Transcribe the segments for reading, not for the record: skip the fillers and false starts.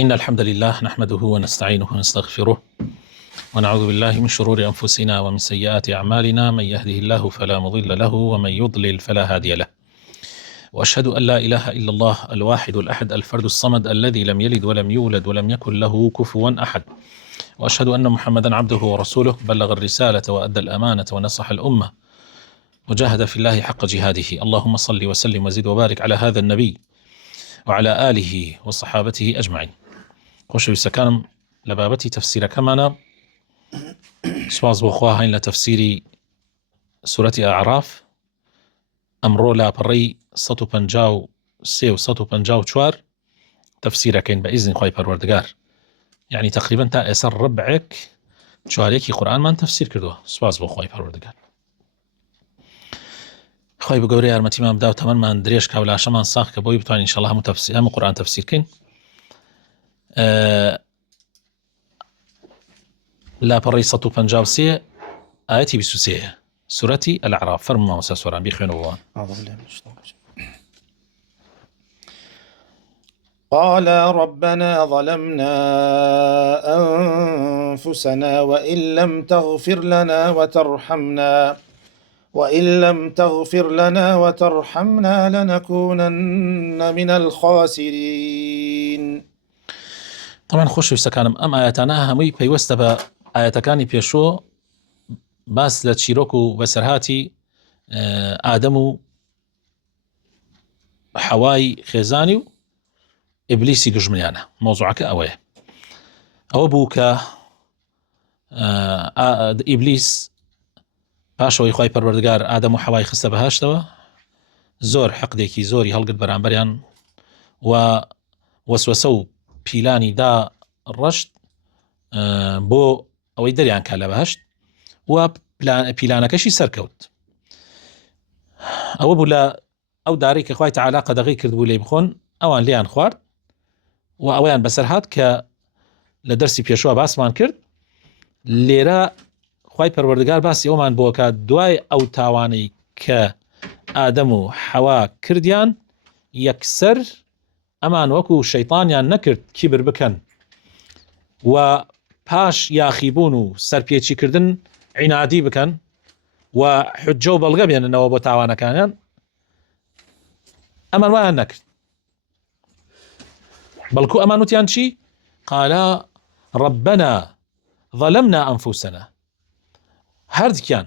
إن الحمد لله نحمده ونستعينه ونستغفره ونعوذ بالله من شرور أنفسنا ومن سيئات أعمالنا، من يهده الله فلا مضل له ومن يضلل فلا هادي له. وأشهد أن لا إله إلا الله الواحد الأحد الفرد الصمد الذي لم يلد ولم يولد ولم يكن له كفوا أحد. وأشهد أن محمدا عبده ورسوله، بلغ الرسالة وأدى الأمانة ونصح الأمة وجاهد في الله حق جهاده. اللهم صل وسلم وزد وبارك على هذا النبي وعلى آله وصحابته أجمعين. خۆشەویستەکانم لە بابەتی تەفسیرەکەمانە سواز بۆ خوا هاین لە تەفسیری سورەتی ئەعراف. ئەمڕۆ لاپەڕەی 153 و 154 تەفسیرەکەین بە ئیزنی خوای پەروەردگار. یعنی تقریبا تا ئێستا ڕبعێک چوارێکی قورئانمان تەفسیر کردووە. سواز بۆ خوای پەروەردگار. خوای بە گەورەی یارمەتیمان بدا و تەمەنمان درێژ کا و لاشەمان ساغ کە بۆی بتوانین ئینشەڵڵا هەموو قورئان تەفسیر بکەین. لاپەڕەی 153 ئاەتی 23 سورەتی الأعراف. فەرموو مامۆستا سۆران بیخوێنەوە. قال ربنا ظلمنا أنفسنا وإن لم تغفر لنا وترحمنا لنكونن من الخاسرين. طبعا خۆشەویستەکانم ئەم ئاەتانە هەمووی پەیوەستە بە ئاەتەکانی پێشوە، باس لە چیرۆک و بەسەرهاتی ئادەم و حەوای خێزانی و ئیبلیسی دژمنیانە. مۆزوعەکە ئەوەیە. ئەوە بوو کە ئیبلیس پاشەوەی خوای پەروەردگار ئادەم و حەوای خستە بەهەشتەوە، زۆر حەقدێکی زۆری هەڵگرت بەرامبەریان و وەسوەسە و پیلانی دا ڕەشت بۆ ئەوەی دەریان کا لە بەهەشت و پیلانەکەشی سەرکەوت. ئەوە بوو لە ئەو دارەی کە خوای تەعالا قەدەغەی کردبوو لێی بخۆن، ئەوان لیان خوارد و ئەویان بەسەر هات کە لە دەرسی پێشوە باسمان کرد. لێرە خوای پەروەردگار باسی ئەومان بۆکە دوای ئەو تاوانەی کە ئادەم و حەوا کردیان، یەکسەر ئەمان وەکو شەیطانیان نەکرد کیبر بکەن و پاش یاخیبوون و سەرپێچی کردن عینادی بکەن و حجە و بەڵگە بێننەوە بۆ تاوانەکانیان. ئەمان وایان نەکرد، بەڵکو ئەمان وتیان چی؟ قالا ربنا ظلمنا أنفسنا. هەردووکیان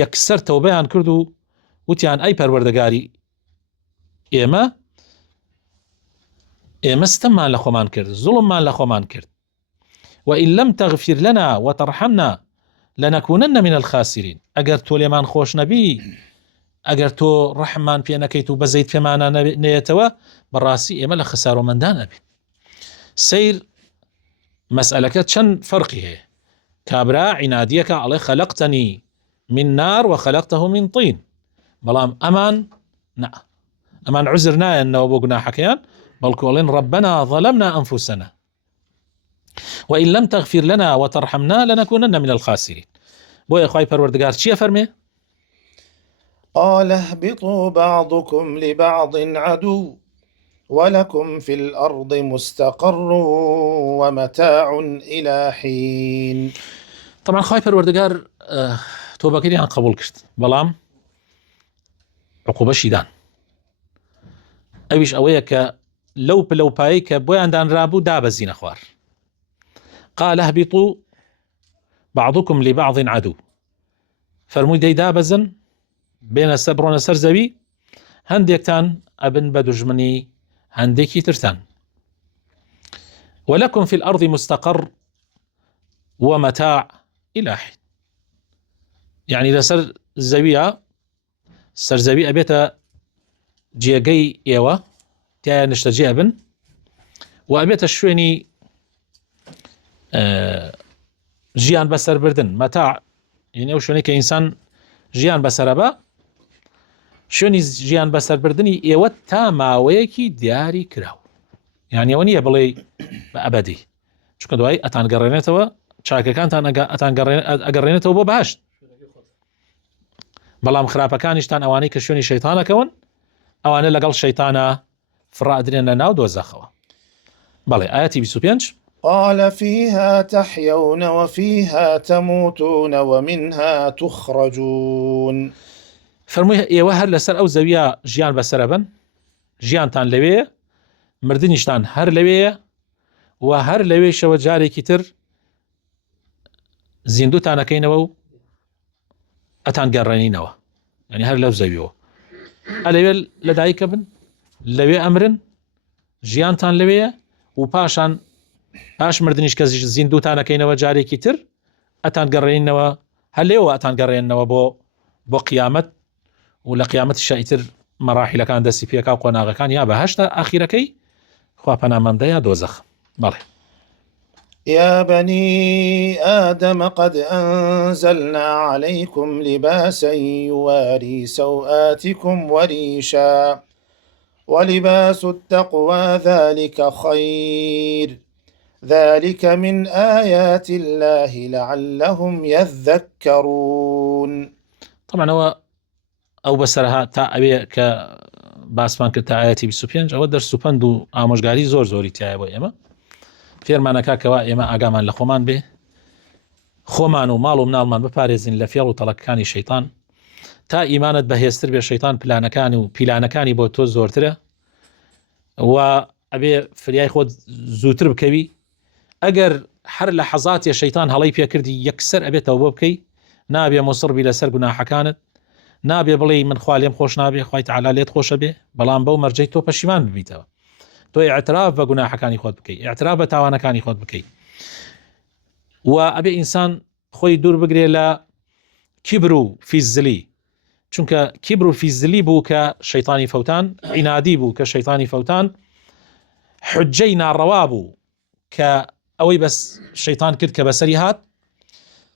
یەکسەر تەوبەیان کرد و وتیان ئەی پەروەردگاری، ئێمە ستەممان لە خۆمان کرد، زوڵممان لە خۆمان کرد. وإن لم تغفر لنا وترحمنا لنكونن من الخاسرين. ئەگەر تۆ لێمان خۆش نەبی، ئەگەر تۆ ڕەحممان پێ نەکەیت و بەزەیت پێمانە نێتەوە، بەڕاستی ئێمە لە خسارۆمەندان ئەبین. سیر مەسئلەکە چەند فەرقی هەیە. کابرا عینادیەکە ئەڵێ خەلەقتەنی من نار وخەلەقتەه من طین، بەڵام ئەمان عوزر نایەنەوە بۆ گوناحەکەیان، بەڵکو ئەڵێن ربنا ظلمنا أنفسنا وإن لم تغفر لنا وترحمنا لنكونن من الخاسرين. بۆیە خوای پەروەردگار چیە فەرمێ؟ قال اهبطوا بعضكم لبعض عدو ولكم في الأرض مستقر ومتاع إلى حين. طبعا خوای پەروەردگار تۆبەکەیان قبول کرد، بەڵام عقوبەشی دان. ئەویش ئەوەیە کە لەو پلەپایی کە بۆیان دانرابوو دابەزینە خوار. قال اهبطوا بعضكم لبعض عدو. فەرمووی دەی دابەزن، بڕۆنە سەر زەوی، هەندێکتان ئەبن بە دوژمنی هەندێکی ترتان. ولكم في الأرض مستقر ومتاع إلى حين. يعني لەسەر زەویە، سەر زەوی ئەبێتە جێگەی ئێوە، تایە نیشتەجێ بن و ئەبێتە شوێنی ژیان بەسەربردن. مەتاع یعنی ئەو شوێنەی کە ئینسان ژیان بەسەرە بە، شوێنی ژیان بەسەربردنی ئێوە تا ماوەیەکی دیاری کراوە. یعنی ئەوە نییە بڵێ بە ئەبەدی، چونکە دوای ئەتانگەڕێنێتەوە، چاکەکانتان ئەگەڕێنێتەوە بۆ بەهەشت. بەڵام خراپەکانیشتان ئەوانەی کە شوێنی شەیتانەکەون، ئەوانە لەگەڵ شەیتانە فڕادرێنە ناو دۆزەخەوە. بەڵێ ئاەتی 25 قال فيها تحيون وفيها تموتون ومنها تخرجون. فەرمووی ئێوە هەر لەسەر ئەو زەویە ژیان بەسەرە بن، ژیانتان لەوەیە، مردنیشتان هەر لەوەیە، و هەر لەوێشەوە جارێکی تر زیندوتانەکەینەوە و ئەتان گەڕێنینەوە، یعنی هەر لەو زەویەوە ئەلەوێ لەدایکە بن، لەوێ ئەمرن، ژیانتان لەوەیە، و پاش مردنیش کە زیندوتانەکەینەوە جارێکی تر ئەتان گەڕێنینەوە، هەر لێوە ئەتان گەڕێنەوە بۆ قیامەت، و لە قیامەتی شایتر مەراحیلەکان دەستی پێکا و قۆناغەکان یا بەهەشتە ئاخیرەکەی خوا پەنامەمدە یا دۆزەخ. بەڵێ يا بني آدم قد أنزلنا عليكم لباسا يواري سوآتكم وريشا ولباس التقوى ذلك خير ذلك من آيات الله لعلهم يذكرون. طبعا ئەو بەسەرها تا ئەوێ کە باسمان کرد تا ئاەتی 25 ئەوە دەرسوپەند و ئامۆژگاری زۆری تایە بۆ ئێمە، فێرمانەکە ئێمە ئاگامان لە خۆمان بێ، خۆمان و ماڵ و مناڵمان بپارێزین لە فێڵ و تەڵەکەکانی شەیطان، تا ئیمانت بەهێزتر بێ، شەیطان پلانەکانی و پیلانەکانی بۆ تۆ زۆرترە، و ئەبێ فریای خۆت زووتر بکەوی. ئەگەر هەر لە حەزاتێ شەیطان هەڵەی پێکردی یەکسەر ئەبێتەوە بۆ بکەی، نابێ مصڕبی لەسەر گوناحەکانت، نابێ بڵێ من خوا لێم خۆش نابێ، خوای تەعالا لێت خۆشە بێ، بەڵام بەو مەرجەی تۆ پەشیمان ببیتەوە، تۆ ئیعتراف بە گوناحەکانی خۆت بکەی، ئیعتراف بە تاوانەکانی خۆت بکەی، و ئەبێ ئینسان خۆی دوور بگرێ لە کیبر و فیزلی، چونکە کیبر و فیزلی بوو کە شەیطانی فەوتان، عینادی بوو کە شەیطانی فەوتان، حجەی ناڕەوا بوو کە ئەوەی بەس شەیطان کرد کە بەسەری هات،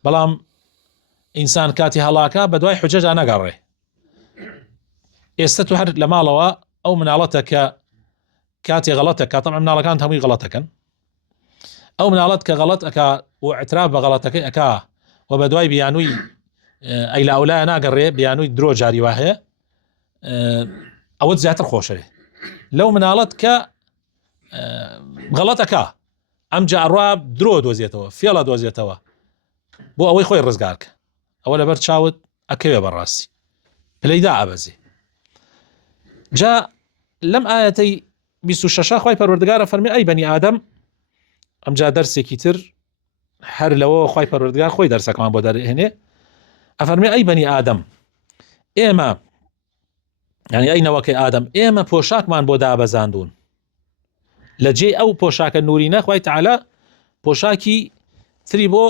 بەڵام ئینسان کاتی هەڵاکە بە دوای حجەجا نەگەڕێ. ئێستا تو هەر لە ماڵەوە ئەو مناڵەتە کە کاتی غەڵەتەکە، تەمەن مناڵەکان هەمووی غەڵەتەکەن، ئەو مناڵەت کە غەڵەت ئەکا و اعتراف بە غەڵەتەکەی ئەکا و بە دوای بیانووی ئەی لە ئەولایە ناگەڕێ، بیانووی درۆ جاری وا هەیە، ئەوەت زیاتر خۆشەوێ لەو مناڵەت کە غەڵەتەکە، ئەم جاڕوا درۆ دۆزێتەوە، فێڵە دۆزێتەوە بۆ ئەوەی خۆی ڕزگارکە، ئەوە لەبەر چاوت ئەکەوێ بەڕاستی پلەیدا ئەبەزێ. جا لەم ئاەتەی 26 خوای پەروەردگارە فەرمی ئەی بەنی ئادەم، ئەمجا دەرسێکی تر هەر لەوە خوای پەروەردگار خۆی دەرسەکەمان بۆ دەرهێنێ، ئەفەرمی ئەی بەنی ئادەم، ئێمە یعنی ئەی نەوەکەی ئادەم، ئێمە پۆشاکمان بۆ دابەزاندون، لە جێ ئەو پۆشاکە نورینە خوای تەعالا پۆشاکی تری بۆ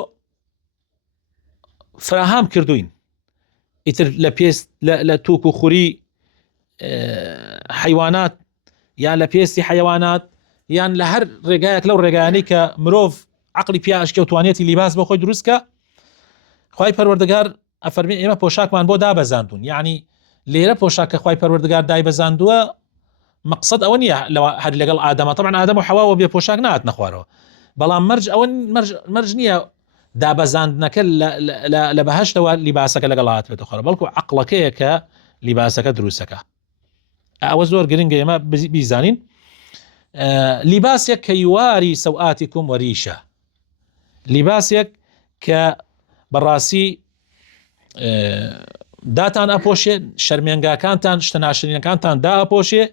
فراهام کردوین، ئیتر لە پێست لە تووک و خوری حیوانات، یان لە پێستی حیوانات، یان لە هەر ڕێگایەک لەو ڕێگایانەی کە مرۆڤ عقلی پیاشکە و توانێتی لیباس بۆ خۆی دروستکە، خوای پەروەردگار ئەفەرمی ئێمە پۆشاکمان بۆ دابەزاندون. یعنی لێرە پۆشاکە خوای پەروەردگار دایبەزاندووە، مەقسەد ئەوە نییە هەر لەگەڵ ئادەمە، طبعا ئادەم و حەوا و بێ پۆشاک نهات نەخوارەوە، بەڵام مەرج نییە دابەزاندنەکە لە بەهەشتەوە لیباسەکە لەگەڵ هاتوێتە خوارەوە، بەڵکو عەقڵەکەیە کە لیباسەکە دروستەکە. ئەوە زۆر گرنگە ئێمە بیزانین. لیباسێک کە یواری سەوئاتیکم وەریشە، لیباسێک کە بەڕاستی داتان ئەپۆشێ، شەرمێنگاکانتان، شتە ناشرینەکانتان دا ئەپۆشێ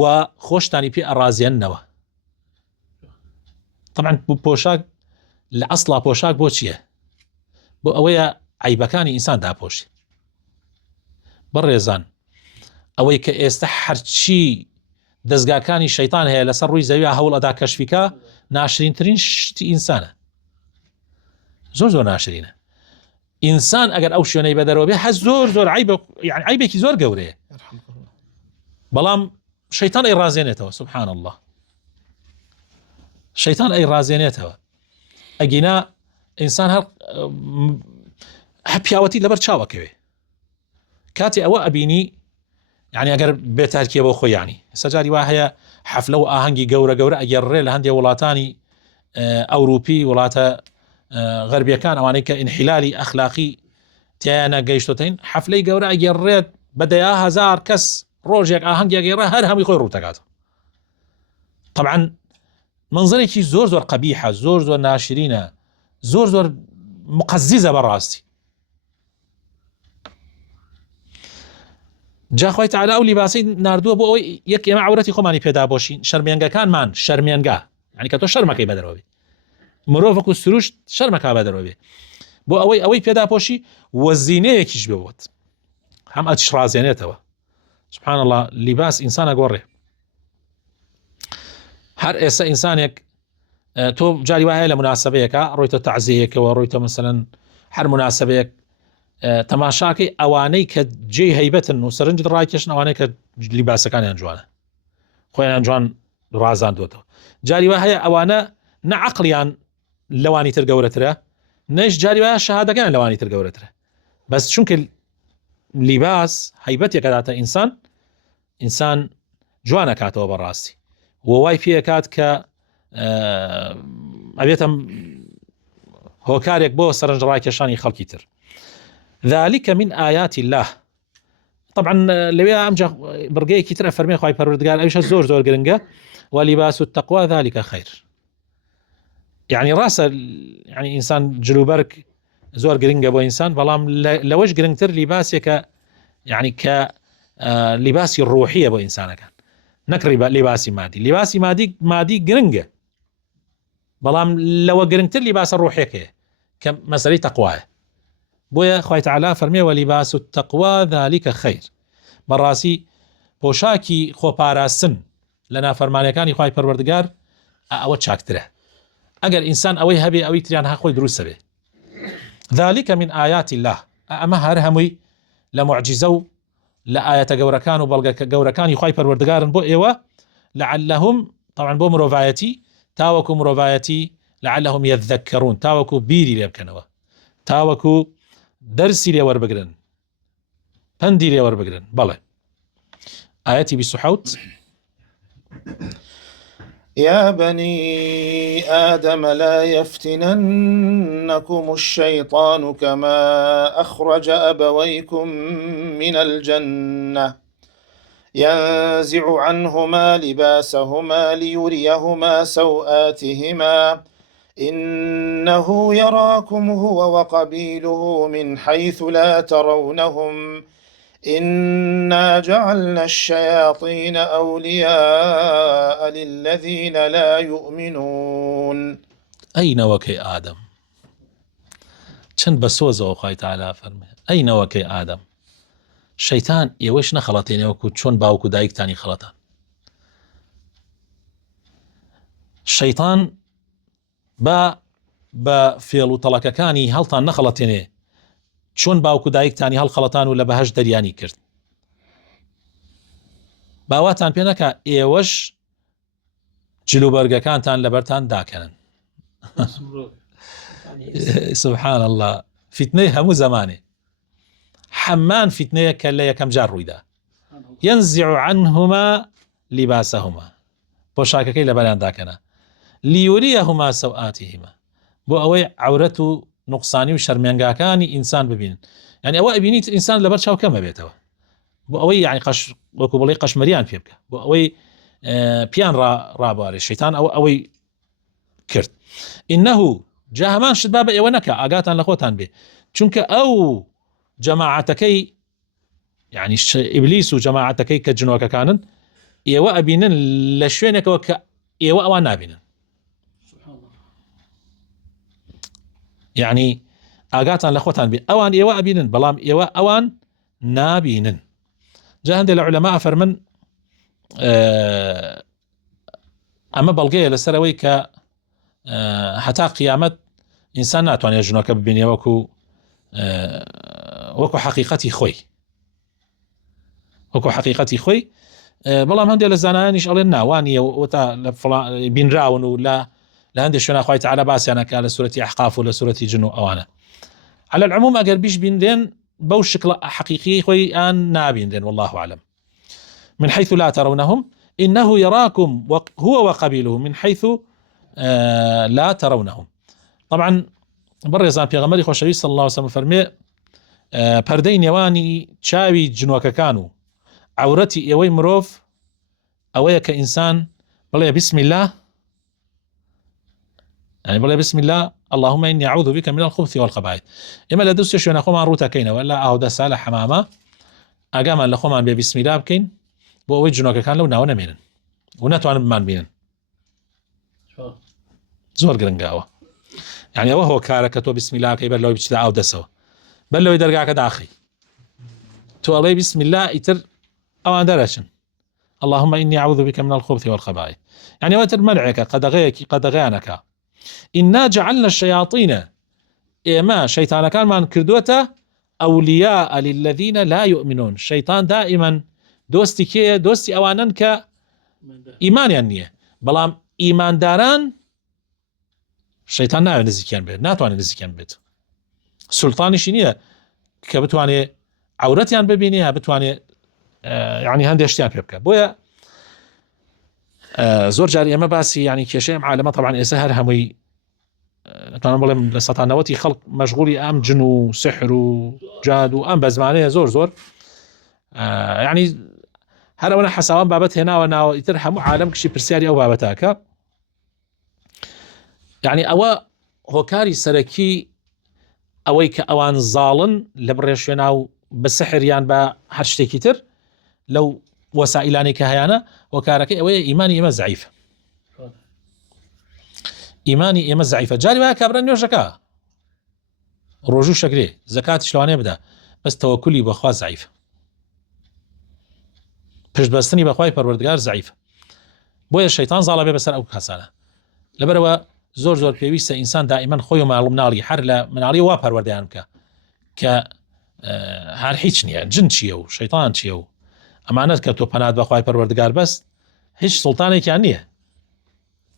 و خۆشتانی پێ ئەڕازێننەوە. طبعا پۆشاک لە ئەسڵا پۆشاک بۆ چییە؟ بۆ ئەوەیە عیبەکانی ئینسان داپۆشێ. بەڕێزان، ئەوەی کە ئێستا هەرچی دەستگاکانی شەیطان هەیە لەسەر ڕووی زەویە هەوڵ ئەدا کەشفیکە، ناشرینترین شتی ئینسانە، زۆر ناشرینە. ئینسان ئەگەر ئەو شوێنەی بەدەرەوە بێ، هەز زۆر عیبێکی زۆر گەورەیە، بەڵام شەیطان ئەیڕازێنێتەوە. سبحان الله، شەیطان ئەیڕازێنێتەوە. ئەگینا ئینسان هەر پیاوەتی لەبەر چاوەکەوێ، کاتی ئەوە ئەبینی، یعنی ئەگەر بێتارکیە بۆ خۆی، یعنی سەجاری وا هەیە حەفلە و ئاهەنگی گەورە ئەگەڕێ لە هەندێک وڵاتانی ئەوروپی، وڵاتە غەربیەکان، ئەوانەی کە ئینحیلالی ئەخلاقی تیانە گەیشتۆتەین، حەفلەی گەورە ئەگەڕێت بەدەیا هەزار کەس ڕۆژێک ئاهەنگی ئەگەڕێ، هەر هەمووی خۆی ڕوو دەکاتەوە. طبعا منظرێکی زۆر زۆر قەبیحە، زۆر زۆر ناشرینە، زۆر زۆر مقەززیزە بەڕاستی. جا خوای تعالی ئەو لیباسی ناردووە بۆ ئەوەی یەک ئێمە عەورەتی خۆمانی پێدا بۆشین، شەرمێنگەکانمان شەرمێنگا، یعنی کە تۆ شەرمەکەی بە دەرەوە بێ، مرۆڤ وەکو سروش شەرمەکا بە دەرەوە بێ، بۆ ئەوەی پێدا پۆشی وە زینەیەکیش بێت، هەم ئەتیش ڕازێنێتەوە. سبحان الله، لیباس ئینسانە گۆڕێ. هەر ئێستا ئینسانێک تۆ جاری وایە لە مناسبەیەکە ڕۆیتە تەعزیەیەکەوە، ڕۆیتە مثلەن هەر مناسبەیەک تەماشاکەی ئەوانەی کە جێی هەیبەتن و سەرنجت ڕاکێشن، ئەوانەی کە لیباسەکانیان جوانە، خۆیان جوان ڕازاندوێتەوە. جاری وا هەیە ئەوانە نە عەقڵیان لەوانی تر گەورەترە، نەش جاری وایە شەهادەکان لەوانی تر گەورەترە، بەس چونکە لیباس هەیبەتێکە داتە ئینسان جوانەکاتەوە بەڕاستی، وای پێکات کە ئەبێتە هۆکارێک بۆ سەرنج ڕاکێشانی خەڵکی تر. ذلك من آيات الله. طبعا لەوێ ئەمجا بڕگەیەکی ترە فەرمێ خوای پەروەردگار ئەویشە زۆر زۆر گرنگە، ولباس التقوى ذلك خير. يعني ڕاستە يعني ئینسان جلوبەرگ زۆر گرنگە بۆ ئینسان، بەڵام لەوەش گرنگتر لیباسێکە يعني کە لیباسی ڕوحیە بۆ ئینسانەکان، نەک لیباسی مادی. لیباسی مادی گرنگە، بەڵام لەوە گرنگتر لیباسە ڕوحیەکەیە کە مەسەلەی تەقوایە. بۆیە خوای تعالی فەرمێ ولباس التقوى ذلك خير. بەڕاستی پۆشاکی خۆپاراستن لە نافەرمانیەکانی خوای پەروەردگار ئەوە چاکترە. ئەگەر ئینسان ئەوەی هەبێ ئەوەی تریان خۆی دروستە بێ. ذلك من آيات الله. ئەمە هەر هەمووی لە معجزە و لە ئاەتە گەورەکان و بەڵگە گەورەکانی خوای پەروەردگارن بۆ ئێوە، لعلهم طبعا بۆ مرۆڤایەتی، تاوەکو مرۆڤایەتی، لعلهم يذكرون، تاوەکو بیری لێ بکەنەوە، تاوەکو دەرسی لێ وەربگرن، پەندی لێ وەربگرن. بەڵێ ئاەتی 27. يا بني آدم لا يفتننكم الشيطان كما أخرج أبويكم من الجنة ينزع عنهما لباسهما ليريهما سوآتهما إنه يراكم هو وقبيله من حيث لا ترونهم إنا جعلنا الشياطين أولياء للذين لا يؤمنون. أين وكي آدم؟ چەند بە سۆزەوە خوای تعالی فەرمێ ئەینە وەکەی ئادەم، شەیتان ئێوەش نەخەڵەتێنەوەکو چۆن باوکو دایکتانی خەڵەتان. شەیتان بە فێڵ و تەڵەکەکانی هەڵتان نەخەڵەتێنێ چۆن باوکو دایکتانی هەڵخەڵەتان و لە بەهەش دەریانی کرد. باواتان پێ نەکا ئێوەش جلوبەرگەکانتان لەبەرتان داکەن. سبحان الله، فتنەی هەموو زمانێ، حەمان فتنەیە کە لە یەکەم جار ڕوویدا. ينزع عنهما لباسهما، پۆشاکەکەی لەبەریان داکەنە، ليريهما سوآتهما، بۆ ئەوەی عەورەت و نوقسانی و شەرمێنگاکانی ئینسان ببینن. يعني ئەوە ئەبینیت ئینسان لەبەر چاو کەمە بێتەوە، بۆ ئەوەی يعني وەکو بڵێ قەشمەریان پێ بکە، بۆ ئەوەی پیان ڕابوارێ. شەیتان ئەوەی کرد. ئینەهو جا هەمان شت با بە ئێوە نەکە، ئاگاتان لە خۆتان بێ، چونکە ئەو جەماعەتەکەی يعني ئیبلیس و جەماعەتەکەی کە جنۆکەکانن ئێوە ئەبینن لە شوێنێکەوە کە ئێوە ئەوان نابینن. يعني ئاگاتان لە خۆتان بێ، ئەوان ئێوە ئەبینن بەڵام ئێوە ئەوان نابینن. جا هەندێک لە عولەما فەرمن ئەمە بەڵگەیە لەسەرەوەی کە هەتا قیامەت ئینسان ناتوانێت ژنۆکە ببینێ وەکو حەقیقەتی خۆی، وەکو حەقیقەتی خۆی. بەڵام هەندێک لە زانایانیش ئەڵێن ناوانیە وتا بینراون و لە هەندێک شوێنە خوای تعالی باسییانەکە لە سورەتی ئەحقاف و لە سورەتی جن و ئەوانە. على العموم ئەگەر بیش بینرێن بەو شکڵە حەقیقی خۆی ئان نابینرێن، والله أعلم. من حيث لا ترونهم إنه يراكم هو وقبيله من حيث لا ترونهم. طبعا بەڕێزان پێغەمبەری خۆشەویست صلی الله عليه وسلم فەرمێ پەردەی نێوانی چاوی جنۆکەکان و عەورەتی ئێوەی مرۆڤ ئەوەیە کە ئینسان بڵێ بسم الله يعني بلا بسم الله اللهم إني أعوذ بك من الخبث والخبائث إما لدوس شو نخوم عن روتا كينا ولا أو ده سالة حمامة أجمع لخوم عن بسم الله بكين بو وجهنا كان لو ناونا مينن وناتوان بمان بينن زور قرنقاوة يعني وهو كاركة بسم الله كيبر لو يبتدى أو دسوا بل لو يدرقاك داخي تو الله بسم الله يتر أو أندرشن اللهم إني أعوذ بك من الخبث والخبائث يعني وتر منعك قد غيانك إنا جعلنا الشياطين إما شيطان كان من كردوته أولياء للذين لا يؤمنون الشيطان دائما دوستي كي دوستي أوانن ك إيمان يعني بلام إيمان داران الشيطان ناوي نزيكيان بيت ناتواني نزيكيان بيت سلطاني شنية كبتواني عورتيان ببينيها بتواني يعني هندي اشتيان بيبكى بويا زور جاري اما باسي يعني كشيء عالمه طبعا يسهر همي طبعا بقول لسطانوتي خلق مشغولي ام جن وسحر وجاد وام بزمانيه زور يعني هلا وانا حسابان بابت هنا وانا يترحموا عالم كشي برسياري او بابتاكا يعني او هوكاري سركي اويك اوان ظالن لبريشناو بسحريان با هرشتي كتر لو وسائلاني كهيانا وكاركي اوي ايماني اما ضعيف ايماني اما ضعيفه جاري ما كبرن يوشكا روجو شكلي زكاه شلوانه بدا بس توكلي بخوا ضعيف پشت بستني بخواي پروردگار ضعيف بويا الشيطان ظالبه بسر او كاسانه لبروا زور پێویستە ئینسان دائما خۆی و ماڵم ناڵی هەر لە مناڵی وا پەروەردەیان بکە کە هەر هیچ نییە جن چییە و شەیطان چییە و ئەمانەت کە تۆ پەنات بەخوای پەروەردگار بەست هیچ سوڵتانێکیان نییە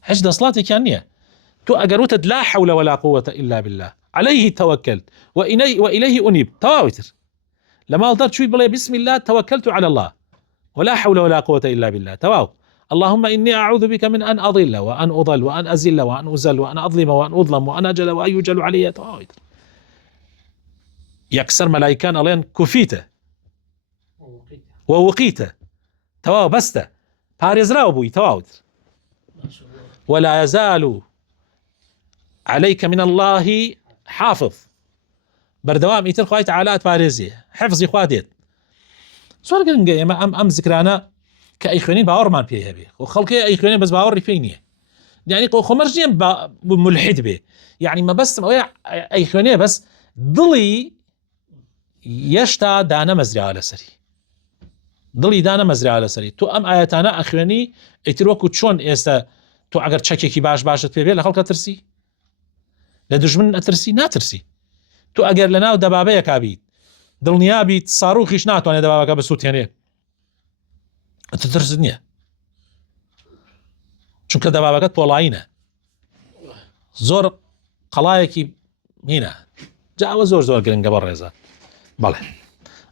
هیچ دەسڵاتێکیان نییە تۆ ئەگەر وتت لا حول ولا قوة إلا بالله عليه توكلت وإليه أنيب تواوتر لما قلت شوي بلا بسم الله توكلت على الله ولا حول ولا قوة إلا بالله تواو اللهم إني أعوذ بك من أن أضل وأن أضل وأن أزل وأن أزل وأن أظلم وأن أظلم وأن أجل وأن يجل علي تواوتر يكسر ملايكان ألين كفيته ووقيته تواو بسته بارزراو بوي تواوتر ولا يزال عليك من الله حافظ بردوام يتر خواهي تعالى بارزي حفظي خواديت سوال قرنقى ما أم ذكرانا كأي خوانين باورمان بيه بي وخلقي أي خوانين بس باور فينيه يعني خمرجين ملحد به يعني ما بس أي خوانين بس ضلي يشتا دانا مزرعة على سري ضلي دانا مزرعة على سري تو أم آياتانا أخواني اتروكو تشون إستا تو أجر تشكيكي باشت بيه لخلق ترسي لدجمن أترسي ناترسي تو أجر لنا ودبابة كابيد دڵنیابیت ساڕوخیش ناتوانێت دەبابەکە بسووتێنێ ئەتترست نییە چونکە دەبابەکەت پۆڵاینە زۆر قەڵایەکی هینە جاوە زۆر گرنگە بە ڕێزە بەڵێ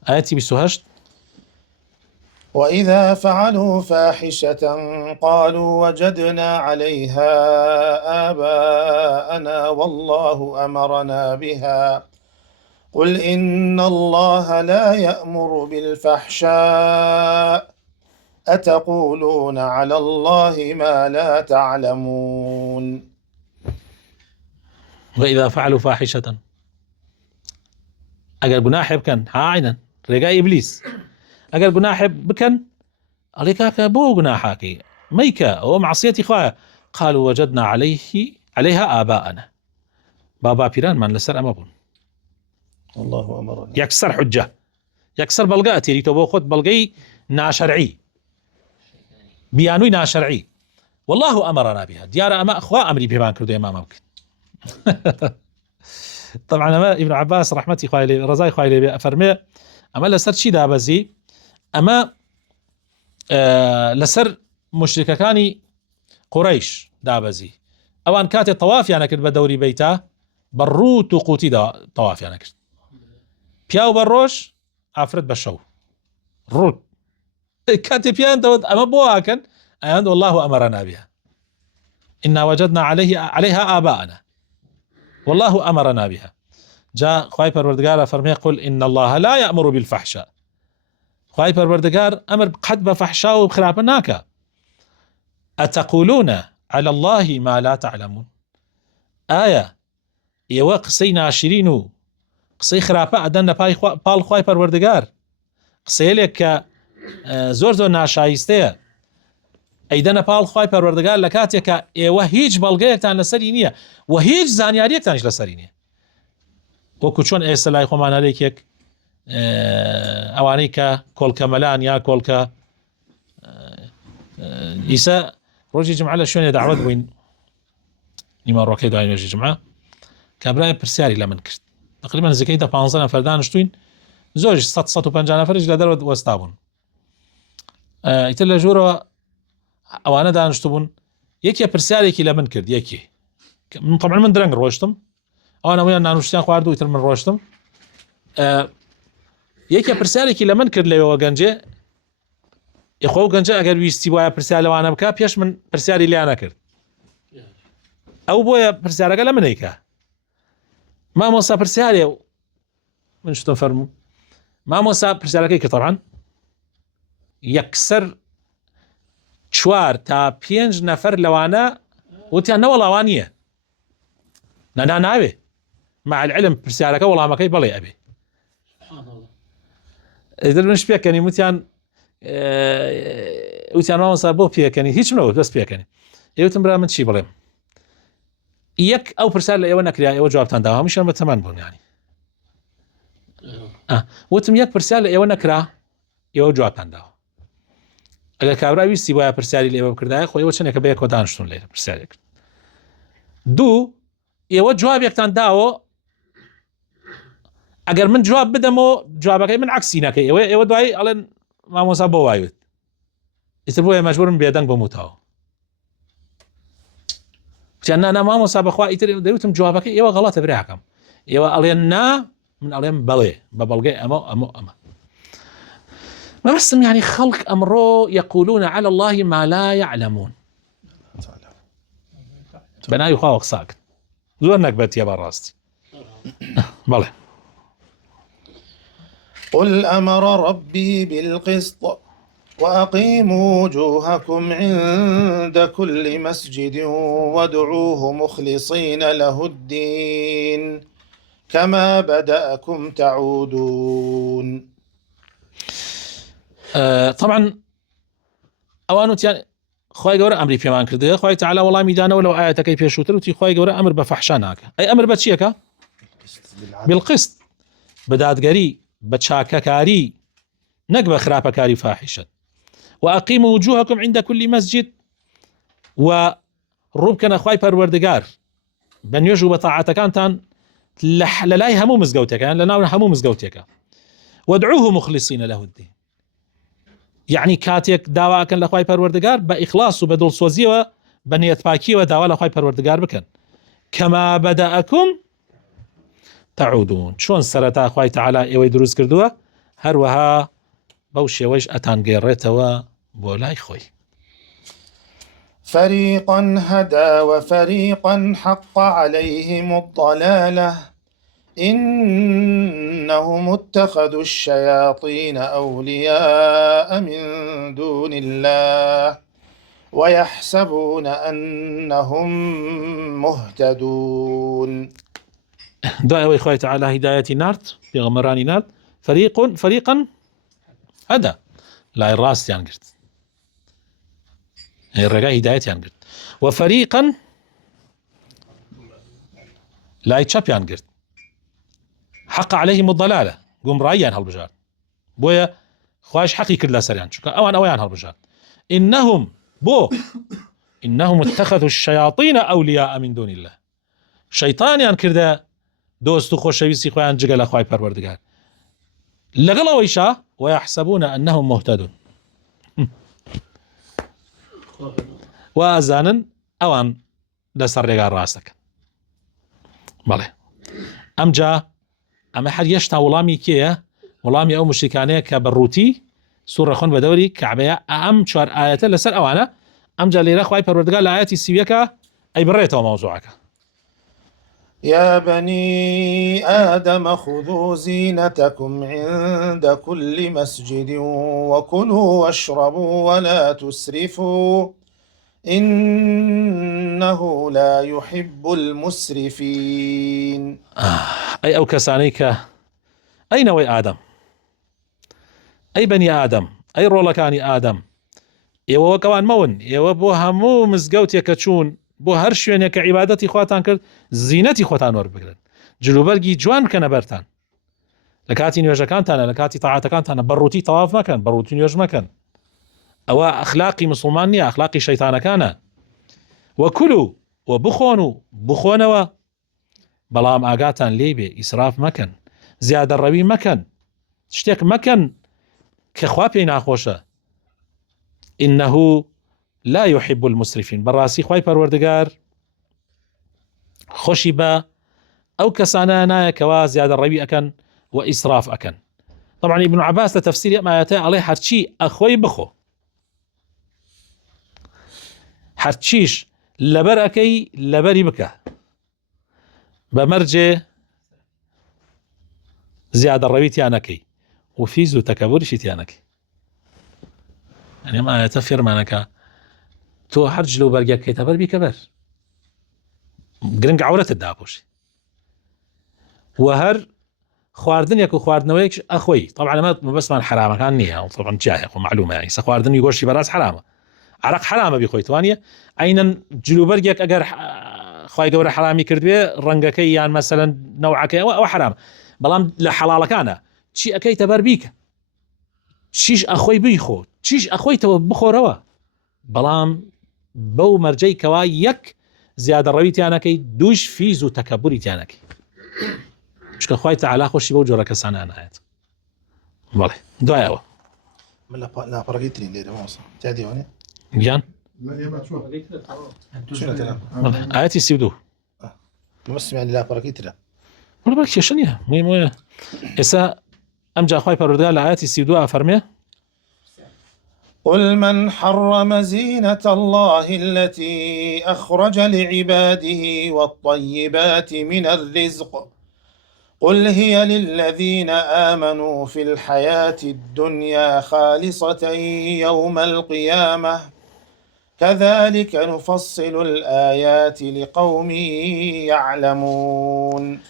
ئاەتی 28 وإذا فعلوا فاحشة قالوا وجدنا عليها آباءنا والله أمرنا بها قل إن الله لا يأمر بالفحشاء أتقولون على الله ما لا تعلمون وإذا فعلوا فاحشة أجر جناح بكن عينا رجاء إبليس أجر جناح بكن عليك بو جناحك ميكا أو معصيتي خايا قالوا وجدنا عليها آباءنا بابا بيران من لسر أمابون الله أمرنا يكسر حجة يكسر بلغات يريد بوخد بلغي ناشرعي بيانوي ناشرعي والله أمرنا بها ديار أما أخوة أمري بمان كردو ما ممكن طبعا أما ابن عباس رحمتي خوالي رضاي خوالي أفرمي أما لسر شي دابزي أما لسر مشرككاني قريش دابزي أوان كاتي الطواف يعني كنت بدوري بيتا بروت قوتي دا طواف يعني كنت بياو بروش عفرت بشو رود كاتي بيان دود أما بوها كان أيان والله أمرنا بها إنا وجدنا عليها آباءنا والله أمرنا بها جاء خواهي پروردگار فرمي قل إن الله لا يأمر بالفحشاء خواهي پروردگار أمر قد بفحشاء وبخرابناك أتقولون على الله ما لا تعلمون ئایا ئێوە قسەی ناشرین و قسەی خراپە ئەدەن لە پاڵ خوای پەروەردگار، قسەیەک کە زۆر ناشایستەیە ئەیدەنە پاڵ خوای پەروەردگار لە کاتێکە ئێوە هیچ بەڵگەیەکتان لەسەری نییە و هیچ زانیاریەکتانش لەسەری نییە. وەکو چۆن ئێستا لای خۆمانەرێکێک ئەوانەی کە کۆڵکەمەلان یا کۆڵکە ئیسا ڕۆژی جمعە لە شوێنێ داوەت بووین نیمەڕۆکەی دوای نوێژی جمعە، کابرای پرسیاری لە من کرد، تقریبا نزیکەی 15 نەفەر دانیشتوین، زۆر 150 نەفەرش لە دەرەوە وەستا بوون. ئیتر لە ژوورەوە ئەوانە دانیشتو بوون، یەکێ پرسیارێکی لە من کرد، یەکی طبعا من درەنگ ڕۆشتم، ئەوان ئەویان نانوشتیان خواردو، ئیتر من ڕۆشتم. یەکێ پرسیارێکی لە من کرد لەوێەوە گەنجێ، یخۆ و گەنجە ئەگەر ویستی وایە پرسیار لەوانە بکە پێش من پرسیاری لیان نەکرد، ئەو بۆیە پرسیارەکە لە منیکە مامۆستا پرسیارێ من شتۆ فەرموو مامۆستا پرسیارەکەی کرد، طبعا یەکسەر 4 تا 5 نەفەر لەوانە وتیان نەوەڵاوان نییە، ناوێ مع العلم پرسیارەکە وەڵامەکەی بەڵێ ئەبێ. ئیتر منش پێکەنی وتیان مامۆستا بۆ پێکەنی هیچ منەوە بەس پێکەنی. ئێوتم برا من چی بڵێم؟ یەک ئەو پرسیار لە ئێوە نەکریا، ئێوە جوابتان داوە، هەمووشیان بەتەمان بوون، ینی وتم یەک پرسیار لە ئێوە نەکرا، ئێوە جوابتان داوە. ئەگەر کابرا ویستی وایە پرسیاری لە ئێوە بکردایە، خۆ ئێوە چنێکە بەیەکەوە دانیشتون لێرە پرسیارێک کرد. دوو، ئێوە جوابێکتان داوە، ئەگەر من جواب بدەمەوە جوابەکەی من عەکسی نەکەی، ئێوە دوایی ئەڵێن مامۆستا بۆ وایوت، ئیتر بۆیە مەجبورم بێدەنگ بموتەوە. نا مامۆستا بەخوا ئیتر دەیوتم جوابەکەی ئێوە غەڵەتە براکەم، ئێوە ئەڵێن نا، من ئەڵێم بەڵێ بە بەڵگەی ئەمە. مەبەستم ینی خەڵک ئەمڕۆ یەقولون على الله ما لا يعلمون، بەناوی خوا قساکن زۆر نەکبەتیە بەڕاستی. بەڵێ قل أمر ربي بالقسط وأقيموا وجوهكم عند كل مسجد وادعوه مخلصين له الدين كما بدأكم تعودون. طبعا ئەوانوتیان خی گەورە ئەمری پێمان کردەوە، خی تەعالا وەڵامی دانەوە لەو ئاەتەکەی پێشووتر، وتی خی گەورە ئەمر بە فەحشا ناکە. ئەی ئەمر بە چیەکە؟ بالقسط، بە دادگەری، بە چاکەکاری، نەک بە خراپەکاری فاحشە. وأقيموا وجوهكم عند كل مسجد، و ڕووبکەنە خوای پەروەردگار بە نوێژ و بە تاعاتەکانتان لە لای هەموو مزگەوتێکە، لە ناو هەموو مزگەوتێکە. وادعوه مخلصين له الدين، یعنی کاتێک داواکەن لە خوای پەروەردگار بە ئیخلاص و بە دڵسۆزیەوە بە نیەتپاکیەوە داوا لە خوای پەروەردگار بکەن. كما بدأكم تعودون، چۆن سەرەتا خوای تەعالا ئێوەی دروست کردووە هەروەها بەو شێوەیش ئەتانگێڕێتەوە بۆ لای خۆی. فريقا هدى وفريقا حق عليهم الضلالة إنهم اتخذوا الشياطين أولياء من دون الله ويحسبون أنهم مهتدون. دعوة إخوة تعالى هداية نارت بغمراني نارت فريقا هدى لا الراس ينقرت الرجاء هداية ينقرت، وفريقا لا يتشاب ينقرت حق عليهم الضلالة قوم رأيان هالبجار بويا خواش حقي كل سريان شكا أوان هالبجار إنهم اتخذوا الشياطين أولياء من دون الله، شيطان ينكرده دوستو خوشويسي خوان جگل أخواي پروردگار لقلا ويشا ويحسبون أنهم مهتدون. وازانا أوان لسر رقار راسك. بله أمجا أما حد يشتا ولامي كيه ولامي أو مشركانيه كبروتي سورة خون بدوري كعبية أم شوار آيات لسر أوانا أمجا لي رخواي پروردگار لآياتي السيويكا أي بريتو موضوعك. يا بني آدم خذوا زينتكم عند كل مسجد وكلوا واشربوا ولا تسرفوا إنه لا يحب المسرفين. أي أو كسانيك أي نوي آدم، أي بني آدم، أي رولكاني آدم، ئێوە وەکەوان مەون، ئێوە بۆ هەموو مزگەوتێکە چوون، بۆ هەر شوێنێکە عیبادەتی خواتان کرد زینەتی خۆتان وەربگرن، جلوبەرگی جوان بکەنە بەرتان لە کاتی نوێژەکانتانە، لە کاتی تاعاتەکانتانە بەڕووتی تەواف مەکەن، بەڕووتی نوێژ مەکەن، ئەوە ئەخلاقی مسلمان نییە، ئەخلاقی شەیتانەکانە. وەکولوا و بخۆن و بخۆنەوە، بەڵام ئاگاتان لێ بێ ئیسراف مەکەن، زیادە ڕەوی مەکەن، شتێک مەکەن کە خوا پێی ناخۆشە. إنه لا يحب المسرفين، بەڕاستی خوای پەروەردگار خۆشی بە ئەو کەسانە نایە کەوا زیادە ڕەوی ئەکەن و ئیسراف ئەکەن. طبعا ابن عباس لە تەفسیری ئەم ئایەتە ئەڵێ هەرچی ئەخۆی بخۆ، هەرچیش لەبەر ئەکەی لەبەری بکە، بەمەرجێ زیادە ڕەوی تیان نەکەی و فیز و تەکەبوریشی تیان نەکەی. يعني ما يتفرمانك تو حرج لو برجع كيتبر بيكبر قرنق عورة الدابوش وهر خواردن يكو خواردنويك أخوي. طبعا ما بس ما حرامة كان نية، طبعا جاهق ومعلومة يعني سخواردن يقول شي براس حرامة، عرق حرامة بيخوي توانية أين جلو برجعك أجر خواي قبر حرامي كردوي رنجكي يعني مثلا نوعك أو حرام، بلام لحلال كان شي أكيد تبر بيك شيش أخوي بيخو چیش ئەخۆیتەوە بخۆرەوە، بەڵام بەو مەرجەی کەوا یەک زیادە ڕەویتیانەکەی، دووش فیز و تەکەبوریتیانەکەی، چکە خوای تەعالا خۆشی بەو جۆرە کەسانە نایەت. بەڵێ دوایەوە من لاپەڕەکەی ترین لێرە مامۆستا تا دیوانێ گیان ئاەتی 32 مەسمیانی لاپەڕەکەی ترە وڵ بە کێشە نییە مهمە. ئێستا ئەمجا خوای پەروەردگار لە ئاەتی 32 ئەفەرمێ: قل من حرم زينة الله التي أخرج لعباده والطيبات من الرزق قل هي للذين آمنوا في الحياة الدنيا خالصة يوم القيامة كذلك نفصل الآيات لقوم يعلمون.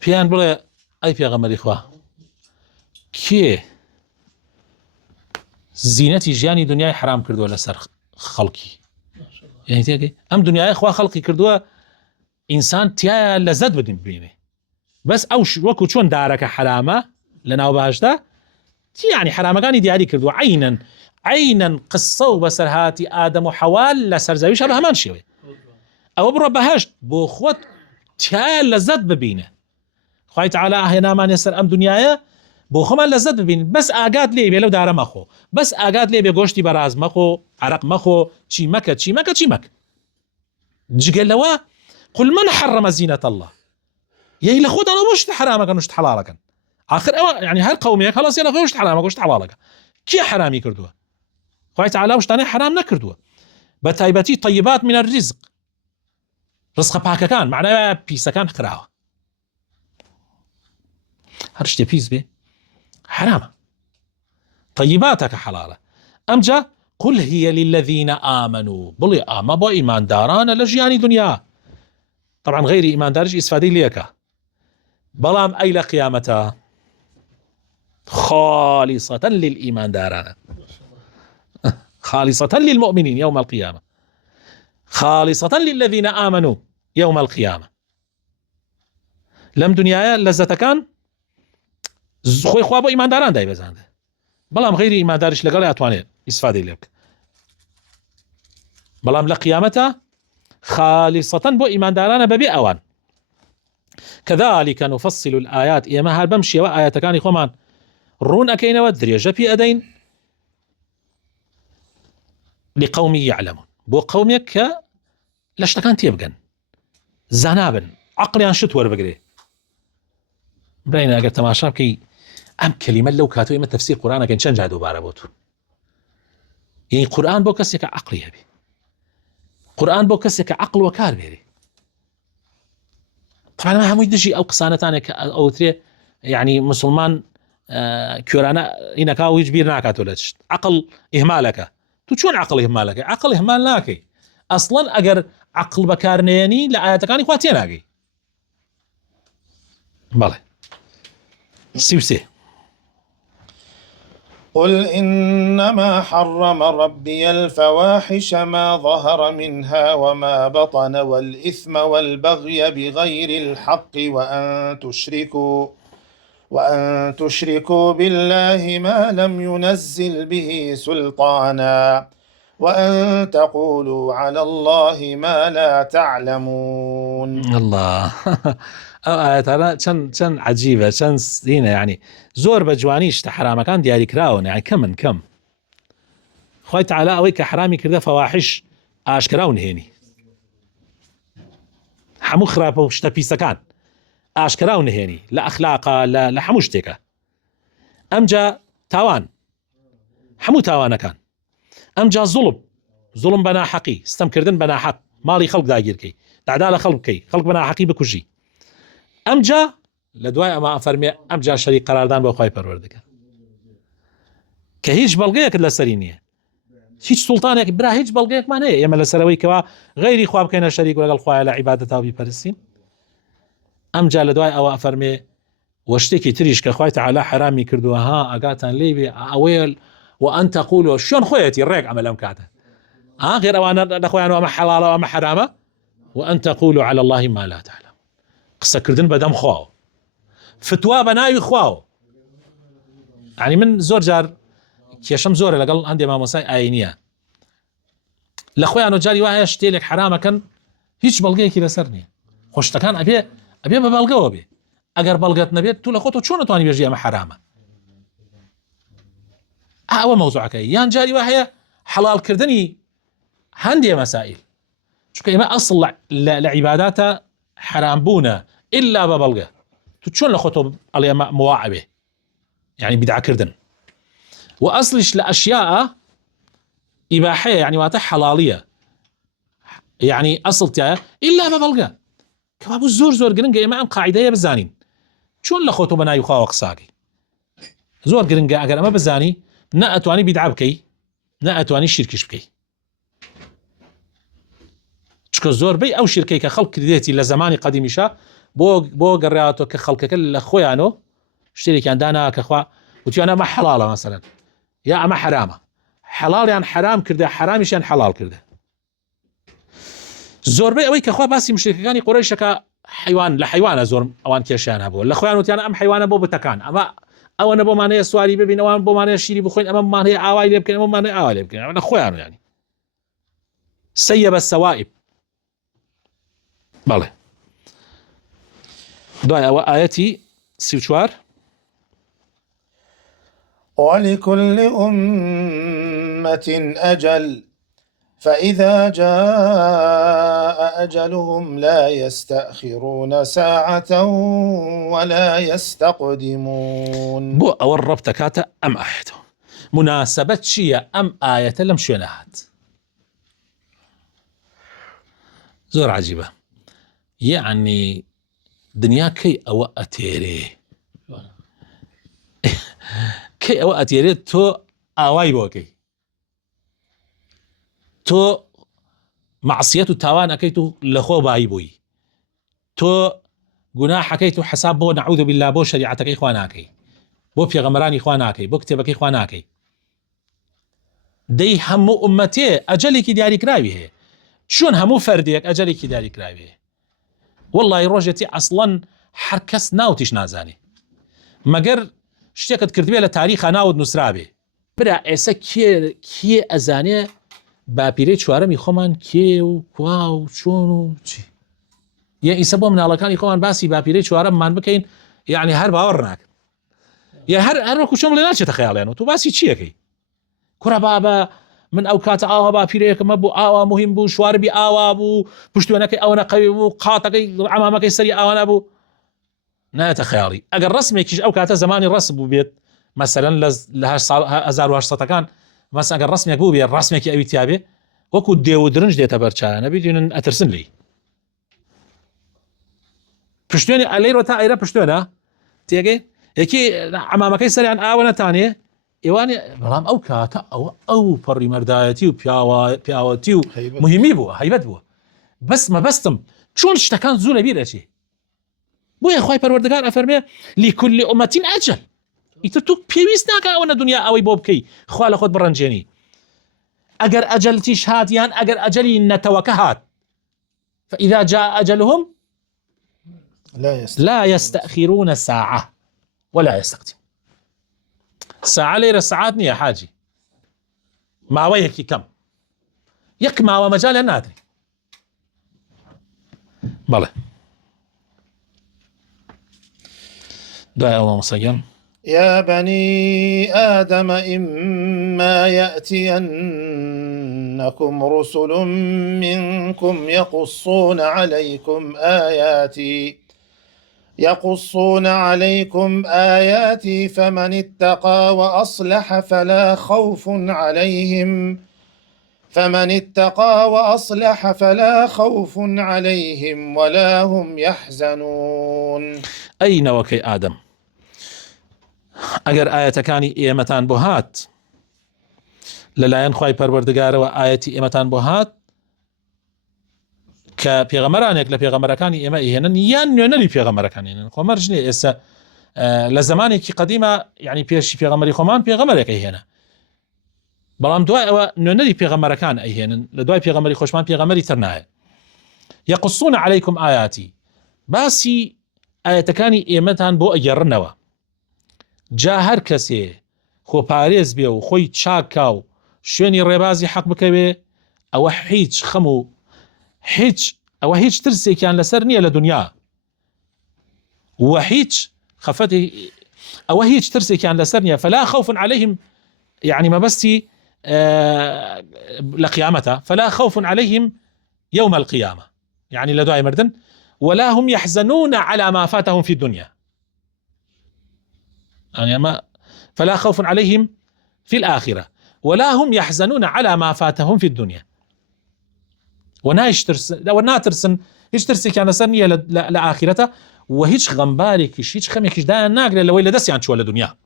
پیان بڵێ ئەی پێغەمبەری خوا، کێ زینەتی ژیانی دنیای حرام کردووە لەسەر خەڵکی؟ یعنی تێگەی ئەم دنیای خوا خەڵقی کردووە ئینسان تایە لەزەت بدین ببینێ، بەس ئەو وەکو چۆن دارەکە حرامە لە ناو باشدا، یعنی حرامەکانی دیاری کردووە عینەن قسە و بەسەرهاتی ئادەم و حەوا لەسەر زەویشە بە هەمان شێوەیە. ئەوە بڕۆ بەهەشت بۆ خۆت تایە لەزەت ببینە. خوای تەعالا هێنامانێ سەر ئەم دنیایە بۆ خۆمان لەزەت ببین، بەس ئاگات لێ بێ لەو دارە مەخۆ، بەس ئاگات لێ بێ گۆشتی بەراز مەخۆ، عەرەق مەخۆ، چی مەکە. جگەلەوە قل من حرم زینة الله، یەی لە خۆتانەوە شت حرامەکەن و شت حەڵاڵەکەن. آخر ئەوە يعني هەر قەومێک هەڵاس لە خۆی شت حرامەکە و شت حەڵاڵەکە. کێ حرامی کردووە؟ خوای تەعالا شتانەی حرام نەکردووە، بە تایبەتی طیبات من الرزق، ڕزقە پاکەکان، معناوە پیسەکان خراوە، هەر شتێ پیس بێ حرامە، طيباتك حلالة. أمجا قل هي للذين آمنوا، بڵێ ئامە بۆ ئیماندارانە لە ژیانی دنیا. طبعا غير ئیمانداریش ئیسفادەی لێکە، بەڵام ئەی لە قیامەتە خالصة للإيماندارانە، خالصة للمؤمنين يوم القيامة، خالصة للذين آمنوا يوم القيامة. لەم دنیاە لەزەتەکان خۆی خوا بۆ ئیمانداران دایبەزاندە، بەڵام غیری ئیمانداریش لەگەڵ ئەتوانێت ئیسفادەی لێ بکە، بەڵام لە قیامەتە خالصەتەن بۆ ئیماندارانە بەبێ ئەوان. كذلك نفصل الآيات، ئێمە هەر بەم شێوە ئاەتەکانی خۆمان ڕوون ئەکەینەوە، درێژە پێ ئەدەین لقوم يعلمون، بۆ قەومێک کە لە شتەکان تێبگەن، زانابن، عەقڵیان شت وەربگرێ. براینە ئەگەر تەماشا بکەی ئەم کەلیمە لەو کاتەوە ئێمە تەفسیر قورئانەکەین چەند جا دووبارە بۆ تو، یعنی قورئان بۆ کەسێکە عەقڵی هەبێ، قورئان بۆ کەسێکە عەقڵ وەکار بێرێ. طبعا ما هەمووی دژی ئەو قسانەتانێک کە ئەوترێ یعنی مسلمان کوێرانە ئینەکا و هیچ بیر ناکاتۆ لە شت، عەقڵ ئیهمالەکە. تو چۆن عەقڵ ئیهمالەکەی؟ عەقڵ ئیهمال ناکەی ئەسڵەن. ئەگەر عقل بەکارنێنی لە ئاەتەکانی خوا تێناگەی. بەڵێ 33 قل إنما حرم ربي الفواحش ما ظهر منها وما بطن والإثم والبغي بغير الحق وأن تشركوا بالله ما لم ينزل به سلطانا وأن تقولوا على الله ما لا تعلمون. الله ئەو ئاەتانە چەند عەجیبە، چەند هینە، یعنی زۆر بە جوانیش تە حرامەکان دیاریکراون، یعنی کەم خوای تەعالا ئەوەی کە حرامی کردە فەواحش ئاشکراو نهێنی، هەموو خراپە و شتە پیسەکان ئاشکراو نهێنی لە ئەخلاقا لە هەموو شتێکە. ئەمجا تاوان، هەموو تاوانەکان، ئەمجا زوڵم بە ناحەقی، ستەمکردن بە ناحەق، ماڵی خەڵک داگیرکەی، دادا لە خەڵک بکەی، خەڵک بە ناحەقی بکوژی. ئەمجا لە دوای ئەمە ئەفەرمێ ئەمجا شەریک قەراردان بۆ خوای پەروەردگار کە هیچ بەڵگەیەکت لەسەری نییە، هیچ سوڵتانێک برا هیچ بەڵگەیەکمان هەیە ئێمە لەسەرەوەی کەوا غەیری خوا بکەینە شەریک لەگەڵ خوایە لە عیبادەتا و بیپەرستین. ئەمجا لە دوای ئەوە ئەفەرمێ وە شتێکی تریش کە خوای تەعالا حرامی کردووە ها ئەگاتان لێ بێ ئەوەیە وأن تقولوا شلون خويتي الريق عمل أم كاته غير أوانا أخويا وما حلال وما حرامة وأن تقولوا على الله ما لا تعلم. قصة كردن بدم خواو فتوى بناي خواو، يعني من زور جار كيشم زور لقل عندي ما مساي آينية لأخويا أنا جاري واحد يشتيلك حرامة كان هيش بلقيه كذا سرني خوشت كان أبي ببلقه أبي أجر بلقت نبيت تقول أخوته شو نتواني بيجي ما حرامة هو موضوعك يان جاري واحد حلال كردني عندي مسائل شو كي ما أصل لعباداته حرام بونا إلا ببلغه تشون لخطب على مواعبه يعني بدعة كردن وأصلش لأشياء إباحية يعني واتح حلالية يعني أصل تاعه إلا ببلغه كبابو زور قرنقة إما أم قاعدة بزانين شون لخطب أنا يخاوق ساقي زور قرنقة أقر أما بزاني نأتواني بدعة بكي نأتواني شركش بكي چکە زۆربەی ئەو شرکەی کە خەڵک کردێتی لە زمانی قەدیمیشا بۆ گەڕێتەوە کە خەڵکەکە لە خۆیانەوە شتێکیان دانا کە خوا وتیان ئەمە حەڵاڵە مەسەلەن یا ئەمە حرامە، حەڵاڵیان حرام کردە حرامیشیان حەڵاڵ کردە. زۆربەی ئەوەی کە خوا باسی مشرکەکانی قوڕەیشەکە حیوان لە حیوانە زۆر ئەوان کێشیان هەبووە لە خۆیان وتیان ئەم حیوانە بۆ بتەکان ئەمە ئەوەنە بۆمانەیە سواری ببین ئەوان بۆمانەیە شیری بخۆین ئەمە بمانەیە ئاوای لێ بکەین ئەمەمانەیە ئاوا لێ بکەین لە خۆیان ینی سەیەبە السەوائب. بەڵێ دوای ئەوە ئاەتی 34 ولكل أمة أجل فإذا جاء أجلهم لا يستأخرون ساعة ولا يستقدمون. بۆ ئەوە ڕەبتەکاتە ئەم ئاەتەوە مناسبەت چییە ئەم ئاەتە لەم شوێنە هات؟ زۆر عەجیبە، يعني دنيا كي أو أتيري كي أو أتيري تو آواي بوكي تو معصية تاوان أكيتو لخو بايبوي تو جناح أكيتو حساب بو نعوذ بالله بو شريعتك إخواناكي بو في غمران إخواناكي بو كتبك إخواناكي دي همو أمتي أجلك دياري كراوي شون همو فرديك أجلك دياري كراوي والله ڕۆژێتی ئەسڵەن هەر کەس ناوتیش نازانێ مەگەر شتێکت کردبێ لە تاریخە ناوت نووسرابێ برا ئێستا کێ ئەزانێ باپیرەی چوارەمی خۆمان کێ و کوا و چۆن و چی یا ئیسە بۆ مناڵەکانی خۆمان باسی باپیرەی چوارەممان بکەین یعنی هەر باوەڕ ناکەن یا هەر وەکو چۆن بڵێ ناچێتە خەیاڵیان تو باسی چیەکەی کوڕە بابە من ئەو کاتە ئاوا باپیرەیەکمە بوو ئاوا مهم بوو شواربی ئاوا بوو پشتوانەکەی ئەوە قەوی بوو قاتەکەی عەمامەکەی سەری ئاوا نەبوو نایەتە خەیاڵی. ئەگەر ڕسمێکیش ئەو کاتە زمانی ڕسم بوو بێت مەسەلەن لە 1800ەکان مەسەلەن ئەگەر ڕسمێک بوو بێت ڕسمێکی ئەوی تیابێ وەکو دێ و درنج دێتە بەرچایانە بیدوێنن ئەترسن لی پشتوێنی ئەلەیڕۆ تا ئەیرە پشتوێنە تێگەی یەکی عەمامەکەی سەریان ئاوە نەتانێ ئێوانێ بەڵام ئەو کاتە ئەو پەڕی مەردایەتی و پیاوەتی و مهمی بووە هەیبەت بووە بس مەبەستم چۆن شتەکان زوو لەبیر ئەچێ بۆیە خوای پەروەردگار ئەفەرمێ لكل أمة أجل ئیتر تو پێویست ناکە ئەوە دنیا ئەوەی بۆ بکەی خوا لە خۆت بڕەنجێنی ئەگەر ئەجەلتیش هاتیان ئەگەر ئەجەلی نەتەوەکە هات فإذا جاء أجلهم لا يستأخرون ساعة ولا يستقدم ساعة ليرة ساعات نية حاجي ماوەیەکی کەم یەک ماوە مەجالیان نادرێ بەڵێ دوای ئەوە مەسەگەن يا بني آدم إما يأتينكم رسل منكم يقصون عليكم آياتي فمن اتقى وأصلح فلا خوف عليهم ولا هم يحزنون أين وكي آدم ئەگەر ئاەتەکانی ئێمەتان بۆ هات لەلایەن خوای پەروەردگارەوە ئاەتی ئێمەتان بۆ هات کە پێغەمبەرانێک لە پێغەمبەرەکانی ئێمە ئێهێنن یان نوێنەری پێغەمبەرەکانێنن خۆمەرج نییە ئێستا لە زمانێکی قەدیمە یعنی پێشی پێغەمبەری خۆمان پێغەمبەرێک ئەیهێنە بەڵام دوای ئەوە نوێنەری پێغەمبەرەکان ئەیهێنن لە دوای پێغەمبەری خۆشمان پێغەمبەری تر نایە یەقصون عەلەیکم ئاياتی باسی ئاەتەکانی ئێمەتان بۆ ئەگەڕنەوە جا هەر کەسێ خۆپارێز بێ و خۆی چاکا و شوێنی ڕێبازی حەق بکەوێ ئەوە هیچ خەم و ئەوە هیچ ترسێکیان لەسەر نییە لە دنیا و هیچ خەفەتی ئەوە هیچ ترسێکیان لەسەر نییە فلا خوف عليهم يعني مەبەستی لە قیامەتە فلا خوف عليهم يوم القيامة يعني لە دوای مردن ولا هم يحزنون على ما فاتهم في الدنيا يعني ما فلا خوف عليهم في الآخرة ولا هم يحزنون على ما فاتهم في الدنيا وناترسن هیچ ترسێکیان لەسەر نییە لە ئاخرەتە و هیچ غەمبارێکیش هیچ خەمێکیش دایان ناگرێت لەوەی لە دەستیان چووە لە دنیا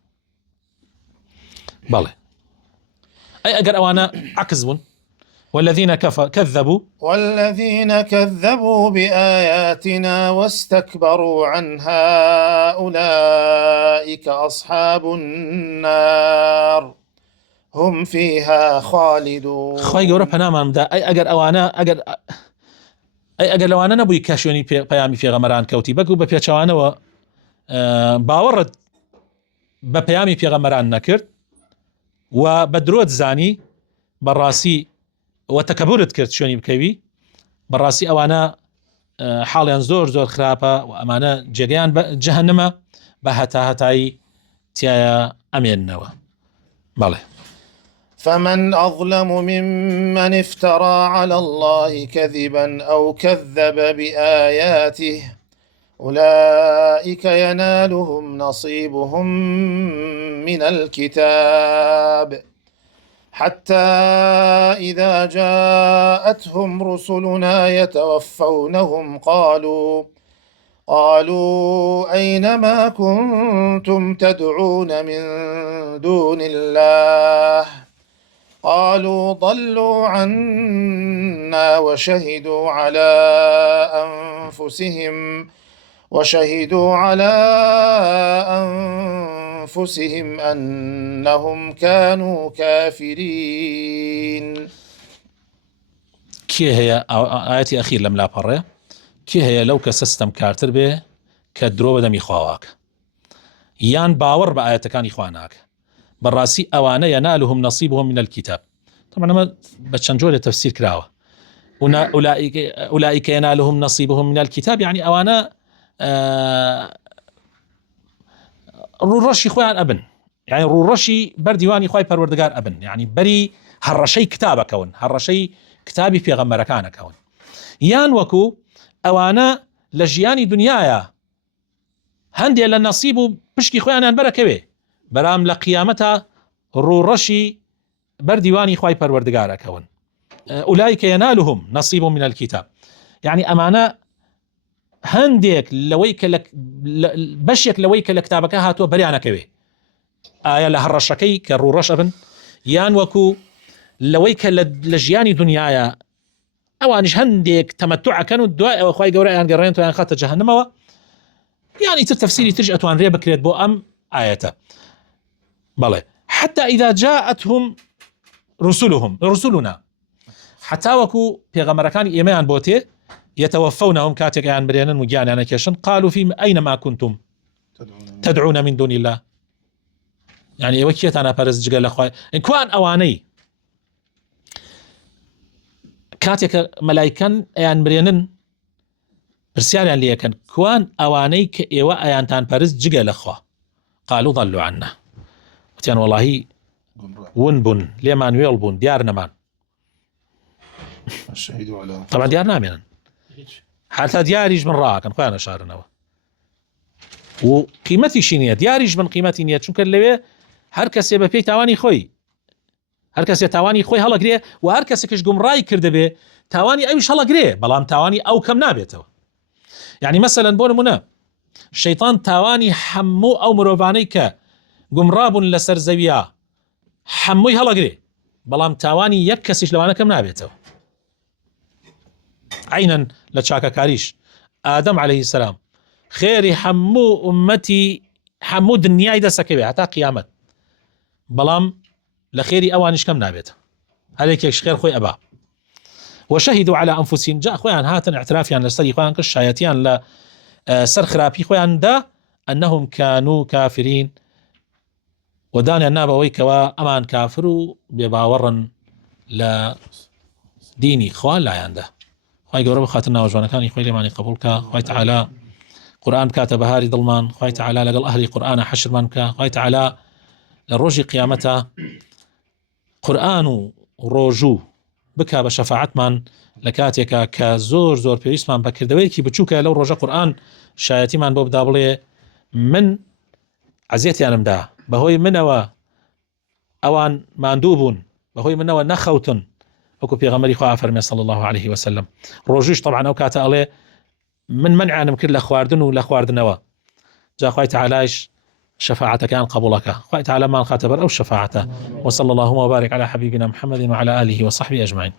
بەڵێ ئەی ئەگەر ئەوانە عەکس بوون والذين كذبوا بآياتنا واستكبروا عنها أولئك أصحاب النار هم فيها خالدون خوای گەورە پەنامان بدە ئەگەر لەوانە نەبووی کەشوێنی پەیامی پێغەمبەران کەوتی بەگو بە پێچەوانەوە باوەڕت بە پەیامی پێغەمبەران نەکرد و بە درۆت زانی بەڕاستی و تەکەبورت کرد شوێنی بکەوی بەڕاستی ئەوانە حاڵیان زۆر زۆر خراپە و ئەمانە جێگەیان جەهەنەمە بە هەتایی تایە ئەمێننەوە بەڵێ فمن أظلم ممن افترى على الله كذبا أو كذب بآياته أولئك ينالهم نصيبهم من الكتاب حتى إذا جاءتهم رسلنا يتوفونهم قالوا أين ما كنتم تدعون من دون الله قالوا ضلوا عنا وشهدوا على أنفسهم أنهم كانوا كافرين. كي هي آياتي أخير لم لا بره كي هي لو كسستم كارتر به كدرو بدم يخواك يان باور بآيات كان إخوانك بالراسي أوانا ينالهم نصيبهم من الكتاب. طبعا ما بتشنجول تفسير كراوة أولئك ينالهم نصيبهم من الكتاب يعني أوانا رورشي خوان أبن يعني رورشي برديواني خواي پروردگار أبن يعني بري هرشي كتابة كون هرشي كتابي في غمركان كون يان وكو أوانا لجياني دنيايا هندي للنصيب بشكي خوان بركوي برام لقيامتها رورشي برديواني خواي پروردگار كون أولئك ينالهم نصيب من الكتاب يعني أمانة هندێک لەوەی کە بەشێک لەوەی کە لە کتابەکە هاتووە بەریانەکەوێ ئایا لە هەڕەشەکەی کە ڕوڕەش ئەبن یان وەکو لەوەی کە لە ژیانی دنیاە ئەوانش هەندێک تەمەتوعەکەن و دوای ئەوە خوای گەورەیان گەڕێنەوە خاتە جەهەنەمەوە. يعني تفسيري ترجع أتوان بكريت بو أم آياته بلى حتى إذا جاءتهم رسلنا حتى وكو بيغمركان إيمان بوتي يتوفونهم كاتك عن بريانا مجانا عن كيشن قالوا في أين ما كنتم تدعون من دون الله يعني وكيت أنا برز جل أخوي إن كان أواني كاتك ملايكان عن بريانا برسيان ليكن كوان أوانيك إيواء أيانتان بارز جيجا لخوا قالوا ضلوا عنا وتيان والله ونبن ليمان ويلبن ديارنا مان الشهيد على طبعا ديارنا مين حتى دياريج من راكن خويا شارنا وقيمتي شينية دياريج من قيمتي نية شو كان ليه هركس يبقى في تواني خوي هركس تواني خوي هلا قريه وهركس كش قم راي كرده به تواني أيش هلا قريه بلام تواني أو كم نابته يعني مثلا بون منا الشيطان تاواني حمو أو مروبانيك قمراب لسر زويا حموي هلا قري بلام تاواني يكسش لوانا كم نابيته عينا لتشاكا كاريش آدم عليه السلام خيري حمو أمتي حمو دنياي دا سكبه حتى قيامة بلام لخيري أوانش كم نابيته عليك يكش خير خوي أبا وشهدوا على أنفسهم جاء خويان هاتن اعترافيان لستري خويان كشايتيان لا سر خرابي خويان دا أنهم كانوا كافرين وداني النابا ويكوا أمان كافروا بباورا لا ديني خوان لا ينده خواهي قرب خاتنا وجوانا كان يخوي لماني قبولك خواهي تعالى قرآن كاتب هاري ظلمان خواهي تعالى لقل أهلي قرآن حشر منك خواهي تعالى للرجي قيامته قرآن روجو بكا بشفاعت من لكاتيكا كزور زور بيسمان بكردويكي بتشوكا لو رجا قرآن شايتي من بوب دابلي من عزيتي أنا مدا بهوي منوا أوان ماندوبون بهوي منوا نخوتن وكو بيغمري خواه فرمي صلى الله عليه وسلم روجوش طبعا أو كاتا عليه من منعنا من كل أخواردن والأخواردنوا جا خواه تعالىش شفاعتك عن قبولك خواه تعالى ما الخاتبر أو شفاعته وصلى الله وبارك على حبيبنا محمد وعلى آله وصحبه أجمعين.